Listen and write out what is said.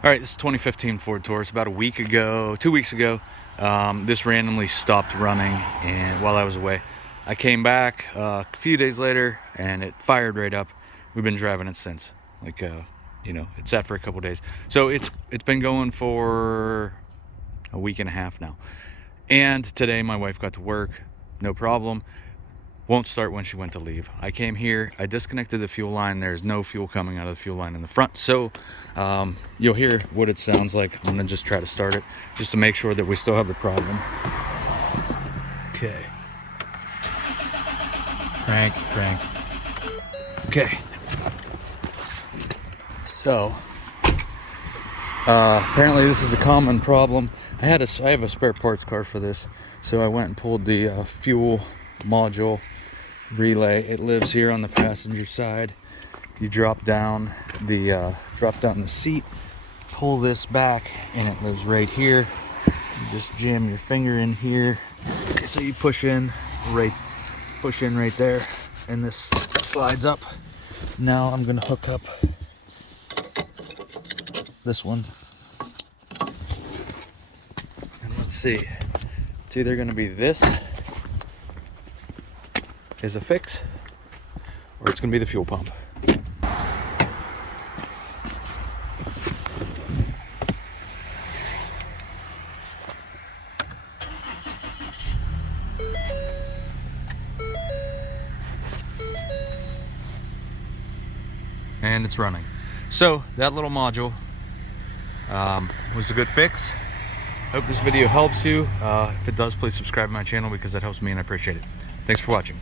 All right, this is 2015 Ford Taurus. About a week ago, 2 weeks ago, this randomly stopped running, and while I was away, I came back a few days later, and it fired right up. We've been driving it since. It sat for a couple days, so it's been going for a week and a half now. And today, my wife got to work, no problem. Won't start when she went to leave. I came here, I disconnected the fuel line. There's no fuel coming out of the fuel line in the front, so you'll hear what it sounds like. I'm gonna just try to start it just to make sure that we still have the problem. Okay, crank. Okay, so apparently this is a common problem. I have a spare parts car for this, so I went and pulled the fuel module relay. It lives here on the passenger side. You drop down the seat, pull this back, and it lives right here. You just jam your finger in here, so you push in right there, and this slides up. Now I'm gonna hook up this one, and let's see, it's either gonna be this is a fix, or it's gonna be the fuel pump. And it's running. So that little module was a good fix. Hope this video helps you. If it does, please subscribe to my channel because that helps me and I appreciate it. Thanks for watching.